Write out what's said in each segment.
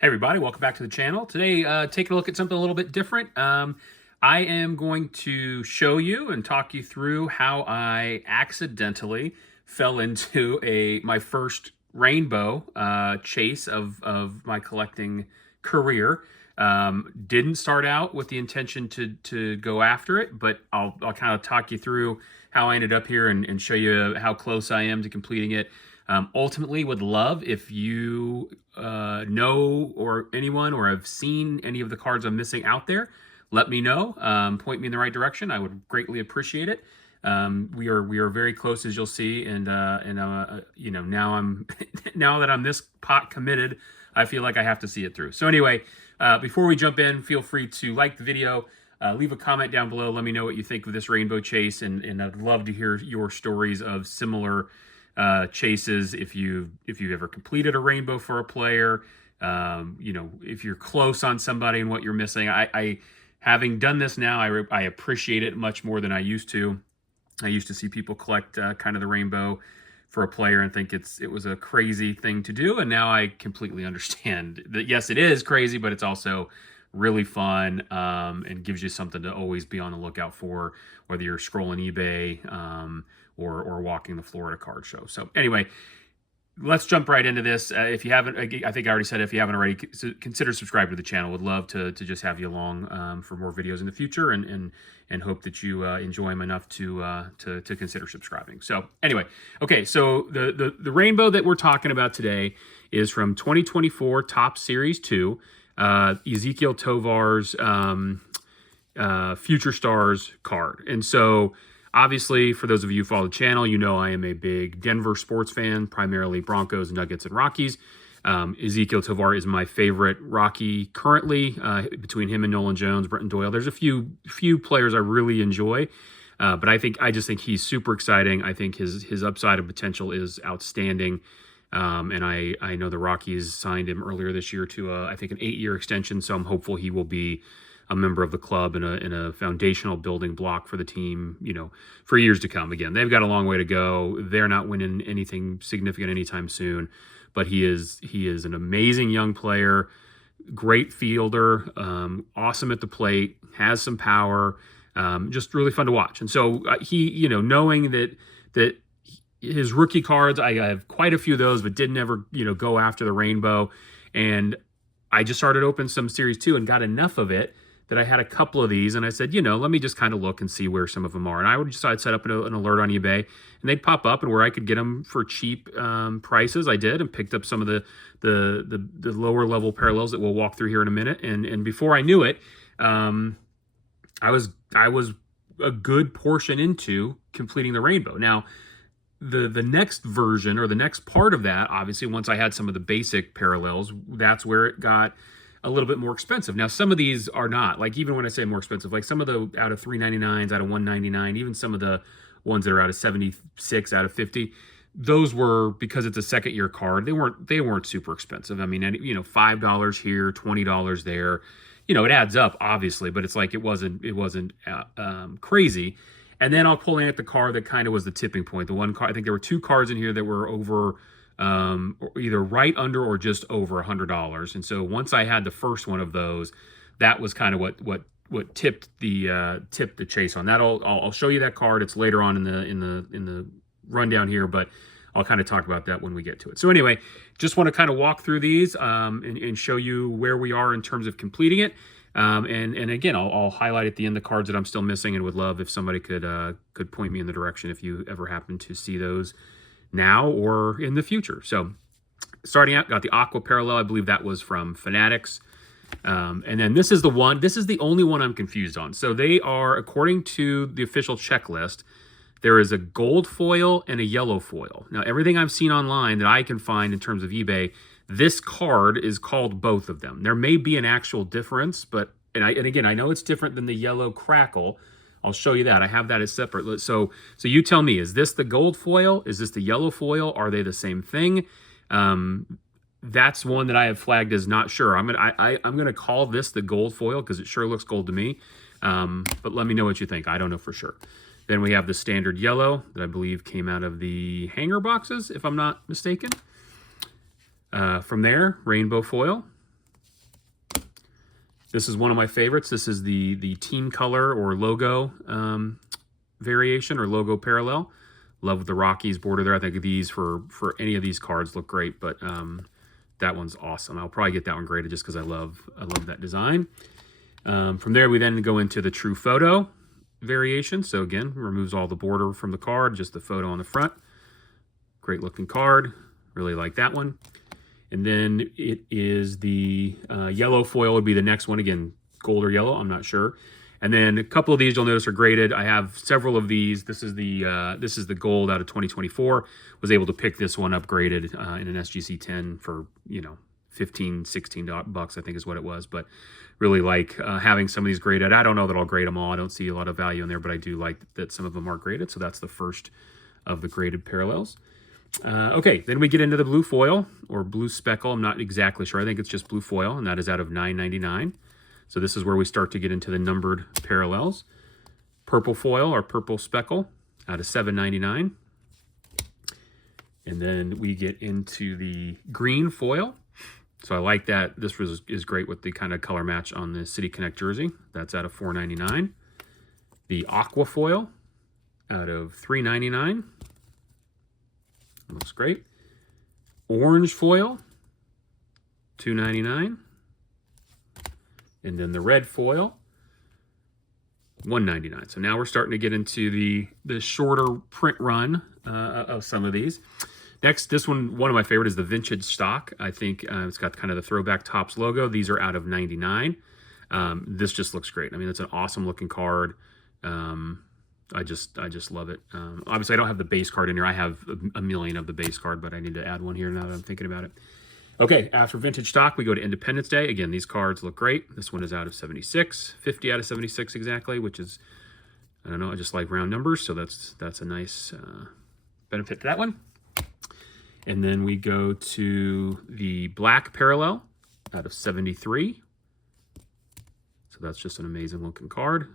Hey everybody, welcome back to the channel. Today, taking a look at something a little bit different. I am going to show you and talk you through how I accidentally fell into my first rainbow chase of my collecting career. Didn't start out with the intention to go after it, but I'll kind of talk you through how I ended up here and show you how close I am to completing it. Ultimately, would love if you know or anyone or have seen any of the cards I'm missing out there. Let me know. Point me in the right direction. I would greatly appreciate it. We are very close, as you'll see, and you know, now I'm now that I'm this pot committed, I feel like I have to see it through. So anyway, before we jump in, feel free to like the video. Leave a comment down below. Let me know what you think of this rainbow chase, and I'd love to hear your stories of similar chases. If you've ever completed a rainbow for a player, you know, if you're close on somebody and what you're missing. I having done this now, I appreciate it much more than I used to. I used to see people collect kind of the rainbow for a player and think it was a crazy thing to do, and now I completely understand that yes, it is crazy, but it's also really fun, and gives you something to always be on the lookout for, whether you're scrolling eBay or walking the floor at a card show. So anyway, let's jump right into this. If you haven't, I think I already said, if you haven't already, consider subscribing to the channel. Would love to just have you along for more videos in the future, and hope that you enjoy them enough to consider subscribing. So anyway, okay, so the rainbow that we're talking about today is from 2024 Top Series 2, Ezequiel Tovar's Future Stars card. And so obviously, for those of you who follow the channel, you know I am a big Denver sports fan, primarily Broncos, Nuggets, and Rockies. Ezequiel Tovar is my favorite Rocky currently. Between him and Nolan Jones, Brenton Doyle, there's a few players I really enjoy, but I just think he's super exciting. I think his upside and potential is outstanding, and I know the Rockies signed him earlier this year to I think an 8-year extension, so I'm hopeful he will be a member of the club and a foundational building block for the team, you know, for years to come. Again, they've got a long way to go. They're not winning anything significant anytime soon, but he is an amazing young player, great fielder, awesome at the plate, has some power, just really fun to watch. And so he, you know, knowing that his rookie cards, I have quite a few of those, but didn't ever, you know, go after the rainbow. And I just started opening some Series 2 and got enough of it that I had a couple of these, and I said, you know, let me just kind of look and see where some of them are. And I would just set up an alert on eBay, and they'd pop up, and where I could get them for cheap prices, I did, and picked up some of the lower level parallels that we'll walk through here in a minute. And before I knew it, I was a good portion into completing the rainbow. Now, the next version, or the next part of that, obviously, once I had some of the basic parallels, that's where it got a little bit more expensive. Now, some of these are not. Like, even when I say more expensive, like some of the out of $3.99s, out of $1.99, even some of the ones that are out of 76, out of 50, those were, because it's a second year card, they weren't super expensive. I mean, you know, $5 here, $20 there, you know, it adds up obviously, but it's like it wasn't crazy. And then I'll pull in at the card that kind of was the tipping point. The one card, I think there were 2 cards in here that were over, either right under or just over $100. And so once I had the first one of those, that was kind of what tipped the chase on that. I'll show you that card. It's later on in the rundown here, but I'll kind of talk about that when we get to it. So anyway, just want to kind of walk through these and show you where we are in terms of completing it. And again, I'll highlight at the end the cards that I'm still missing, and would love if somebody could point me in the direction if you ever happen to see those now or in the future. So starting out, got the Aqua Parallel. I believe that was from Fanatics. And then this is the only one I'm confused on. So they are, according to the official checklist, there is a gold foil and a yellow foil. Now, everything I've seen online that I can find in terms of eBay, this card is called both of them. There may be an actual difference, but, and again, I know it's different than the yellow Crackle. I'll show you that. I have that as separate. So you tell me, is this the gold foil? Is this the yellow foil? Are they the same thing? That's one that I have flagged as not sure. I'm gonna call this the gold foil because it sure looks gold to me. But let me know what you think. I don't know for sure. Then we have the standard yellow that I believe came out of the hanger boxes, if I'm not mistaken. From there, rainbow foil. This is one of my favorites. This is the team color or logo variation or logo parallel. Love the Rockies border there. I think these for any of these cards look great, but that one's awesome. I'll probably get that one graded just because I love that design. From there, we then go into the true photo variation. So again, removes all the border from the card, just the photo on the front. Great looking card. Really like that one. And then it is the yellow foil would be the next one. Again, gold or yellow, I'm not sure. And then a couple of these you'll notice are graded. I have several of these. This is the gold out of 2024. Was able to pick this one up graded in an SGC 10 for, you know, 15, 16 bucks, I think is what it was. But really like having some of these graded. I don't know that I'll grade them all. I don't see a lot of value in there, but I do like that some of them are graded. So that's the first of the graded parallels. Okay, then we get into the blue foil or blue speckle. I'm not exactly sure. I think it's just blue foil, and that is out of $9.99. So this is where we start to get into the numbered parallels. Purple foil or purple speckle out of $7.99. And then we get into the green foil. So I like that. This is great with the kind of color match on the City Connect jersey. That's out of $4.99. The aqua foil out of $3.99. Looks great. Orange foil, $2.99. And then the red foil, $1.99. So now we're starting to get into the shorter print run of some of these. Next, this one of my favorite is the vintage stock. I think it's got kind of the throwback Topps logo. These are out of $99. This just looks great. I mean, it's an awesome looking card. I just love it. Obviously, I don't have the base card in here. I have a million of the base card, but I need to add one here now that I'm thinking about it. Okay, after vintage stock, we go to Independence Day. Again, these cards look great. This one is out of 76, 50 out of 76 exactly, which is, I don't know, I just like round numbers, so that's a nice benefit to that one. And then we go to the black parallel out of 73. So that's just an amazing looking card.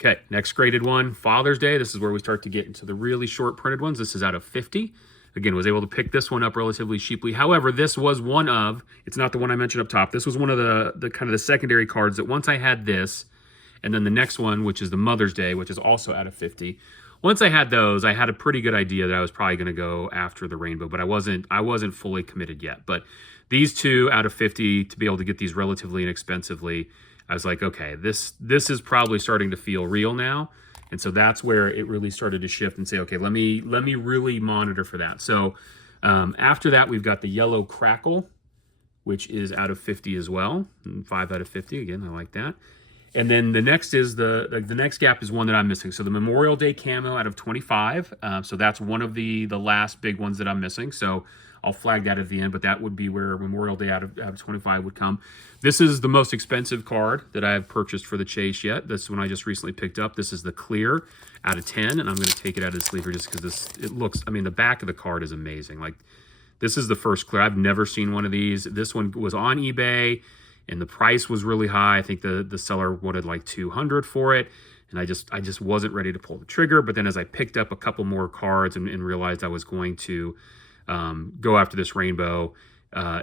Okay, next graded one, Father's Day. This is where we start to get into the really short printed ones. This is out of 50. Again, was able to pick this one up relatively cheaply. However, this was one of, it's not the one I mentioned up top. This was one of the kind of the secondary cards that once I had this, and then the next one, which is the Mother's Day, which is also out of 50. Once I had those, I had a pretty good idea that I was probably going to go after the rainbow, but I wasn't fully committed yet. But these two out of 50, to be able to get these relatively inexpensively, I was like, okay, this is probably starting to feel real now. And so that's where it really started to shift and say, okay, let me really monitor for that. So after that, we've got the yellow crackle, which is out of 50 as well. 5 out of 50, again, I like that. And then the next is the next gap is one that I'm missing. So the Memorial Day camo out of 25. So that's one of the last big ones that I'm missing. So I'll flag that at the end, but that would be where Memorial Day out of 25 would come. This is the most expensive card that I have purchased for the chase yet. This one I just recently picked up. This is the clear out of 10, and I'm going to take it out of the sleeve here just because it looks, I mean, the back of the card is amazing. Like, this is the first clear. I've never seen one of these. This one was on eBay, and the price was really high. I think the seller wanted like $200 for it, and I just wasn't ready to pull the trigger. But then as I picked up a couple more cards and realized I was going to go after this rainbow,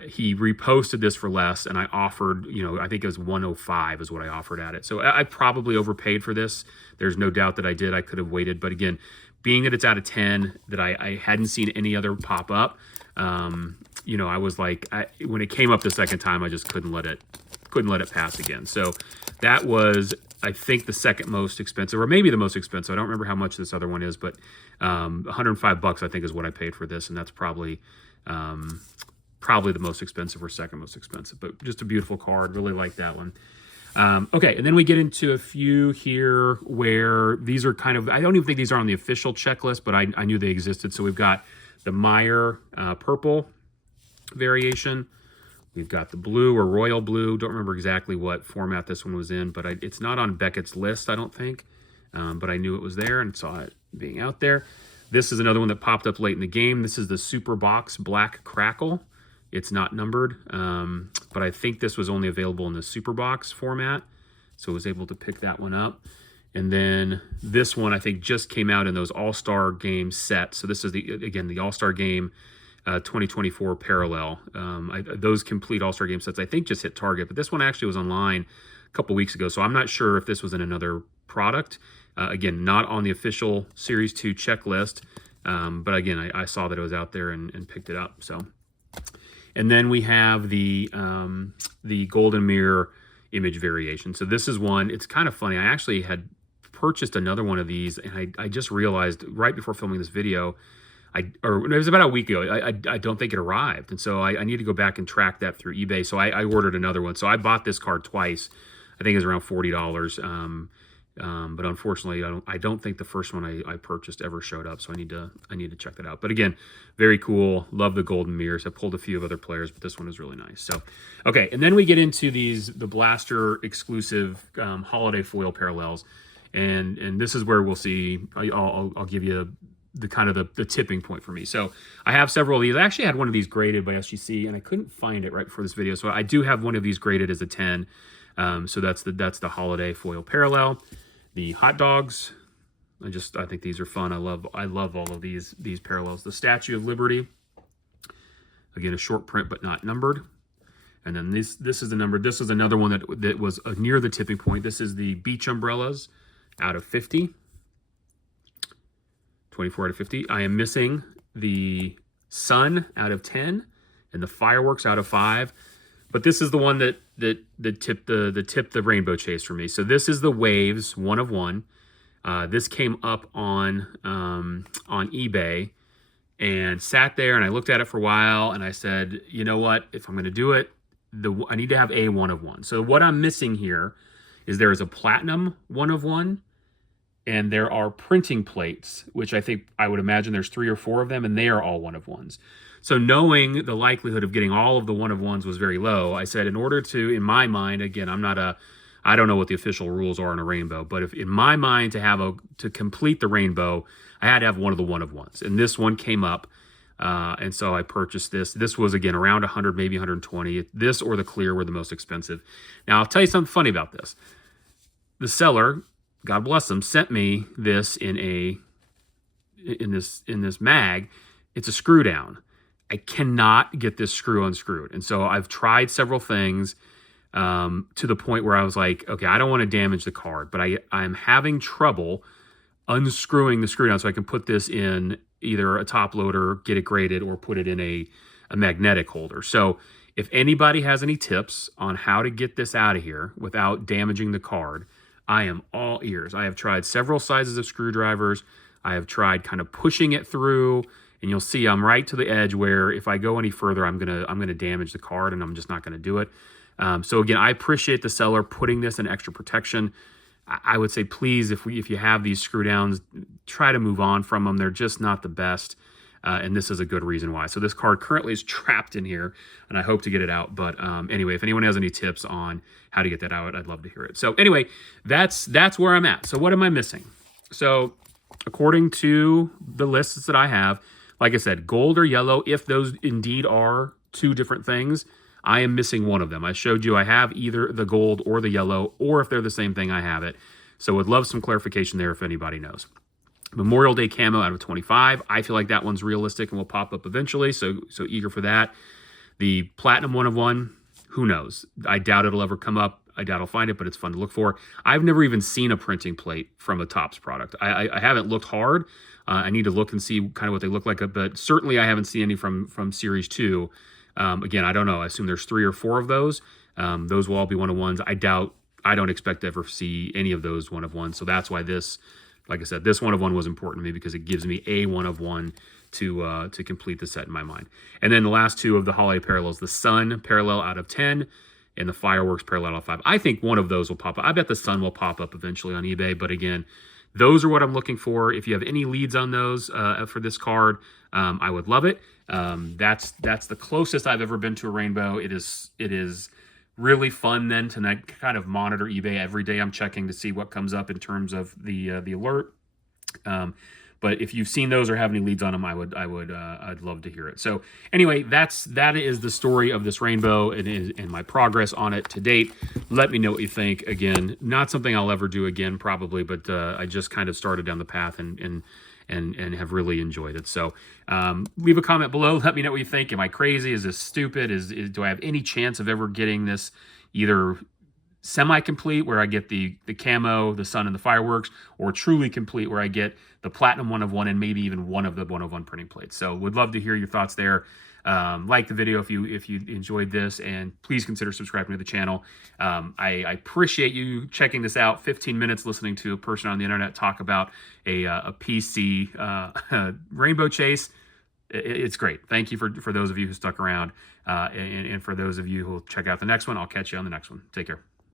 he reposted this for less, and I offered, I think it was 105 is what I offered at it. So I probably overpaid for this. There's no doubt that I did. I could have waited, but again, being that it's out of 10, that I hadn't seen any other pop up, I was like, when it came up the second time, I just couldn't let it pass again. So that was, I think, the second most expensive, or maybe the most expensive. I don't remember how much this other one is, but 105 bucks I think is what I paid for this, and that's probably the most expensive or second most expensive. But just a beautiful card. Really like that one. Okay, and then we get into a few here where these are kind of, I don't even think these are on the official checklist, but I knew they existed. So we've got the Meyer purple variation. We've got the blue or royal blue. Don't remember exactly what format this one was in, but it's not on Beckett's list, I don't think. But I knew it was there and saw it being out there. This is another one that popped up late in the game. This is the Super Box Black Crackle. It's not numbered, but I think this was only available in the Super Box format, so I was able to pick that one up. And then this one, I think, just came out in those All-Star Game sets. So this is, the All-Star Game 2024 parallel. Those complete All-Star game sets, I think, just hit Target, but this one actually was online a couple weeks ago, so I'm not sure if this was in another product. Again, not on the official Series 2 checklist, but again, I saw that it was out there and picked it up. So, and then we have the Golden Mirror image variation. So this is one, it's kind of funny. I actually had purchased another one of these, and I just realized right before filming this video, or it was about a week ago, I don't think it arrived. And so I need to go back and track that through eBay. So I ordered another one. So I bought this card twice. I think it was around $40. But unfortunately, I don't think the first one I purchased ever showed up. So I need to check that out. But again, very cool. Love the golden mirrors. I pulled a few of other players, but this one is really nice. So, okay. And then we get into the Blaster exclusive holiday foil parallels. And this is where we'll see, I'll give you the kind of the tipping point for me. So I have several of these. I actually had one of these graded by SGC, and I couldn't find it right before this video. So I do have one of these graded as a 10. So that's the holiday foil parallel. The hot dogs, I think these are fun. I love all of these parallels. The Statue of Liberty, again, a short print but not numbered. And then this is the number. This is another one that was near the tipping point. This is the beach umbrellas out of 50. 24 out of 50. I am missing the sun out of 10 and the fireworks out of 5. But this is the one that tipped the rainbow chase for me. So this is the Waves 1 of 1. This came up on eBay and sat there, and I looked at it for a while, and I said, you know what? If I'm going to do it, I need to have a 1 of 1. So what I'm missing here is there is a platinum 1 of 1. And there are printing plates, which I would imagine there's 3 or 4 of them, and they are all 1 of 1s. So knowing the likelihood of getting all of the 1 of 1s was very low, I said in order to, in my mind, again, I don't know what the official rules are in a rainbow, but if in my mind to complete the rainbow, I had to have one of the 1 of 1s. And this one came up, and so I purchased this. This was, again, around 100, maybe 120. This or the clear were the most expensive. Now, I'll tell you something funny about this. The seller, God bless them, sent me this in this mag. It's a screw down. I cannot get this screw unscrewed. And so I've tried several things to the point where I was like, okay, I don't want to damage the card, but I'm having trouble unscrewing the screw down so I can put this in either a top loader, get it graded, or put it in a magnetic holder. So if anybody has any tips on how to get this out of here without damaging the card, I am all ears. I have tried several sizes of screwdrivers. I have tried kind of pushing it through, and you'll see I'm right to the edge where if I go any further, I'm gonna damage the card, and I'm just not gonna do it. So again, I appreciate the seller putting this in extra protection. I would say, please, if you have these screw downs, try to move on from them. They're just not the best. And this is a good reason why. So this card currently is trapped in here, and I hope to get it out. But anyway, if anyone has any tips on how to get that out, I'd love to hear it. So anyway, that's where I'm at. So what am I missing? So according to the lists that I have, like I said, gold or yellow, if those indeed are 2 different things, I am missing one of them. I showed you I have either the gold or the yellow, or if they're the same thing, I have it. So would love some clarification there if anybody knows. Memorial Day camo out of 25. I feel like that one's realistic and will pop up eventually, so eager for that. The platinum 1 of 1, who knows? I doubt it'll ever come up. I doubt I'll find it, but it's fun to look for. I've never even seen a printing plate from a Topps product. I haven't looked hard. I need to look and see kind of what they look like, but certainly I haven't seen any from Series 2. Again, I don't know. I assume there's 3 or 4 of those. Those will all be 1 of 1s. I don't expect to ever see any of those 1 of 1s, so that's why this, like I said, this 1 of 1 was important to me because it gives me a 1 of 1 to complete the set in my mind. And then the last 2 of the holiday parallels, the sun parallel out of 10 and the fireworks parallel out of 5. I think one of those will pop up. I bet the sun will pop up eventually on eBay, but again, those are what I'm looking for. If you have any leads on those for this card, I would love it. That's the closest I've ever been to a rainbow. It is really fun then to kind of monitor eBay every day. I'm checking to see what comes up in terms of the alert. But if you've seen those or have any leads on them, I'd love to hear it. So anyway, that is the story of this rainbow and my progress on it to date. Let me know what you think. Again, not something I'll ever do again probably, but I just kind of started down the path and and have really enjoyed it. So leave a comment below. Let me know what you think. Am I crazy? Is this stupid? Do I have any chance of ever getting this either semi-complete where I get the camo, the sun, and the fireworks, or truly complete where I get the platinum 1 of 1 and maybe even one of the 1 of 1 printing plates? So would love to hear your thoughts there. Like the video if you enjoyed this, and please consider subscribing to the channel. I appreciate you checking this out. 15 minutes listening to a person on the internet talk about a PC rainbow chase. It's great. Thank you for those of you who stuck around, and for those of you who will check out the next one. I'll catch you on the next one. Take care.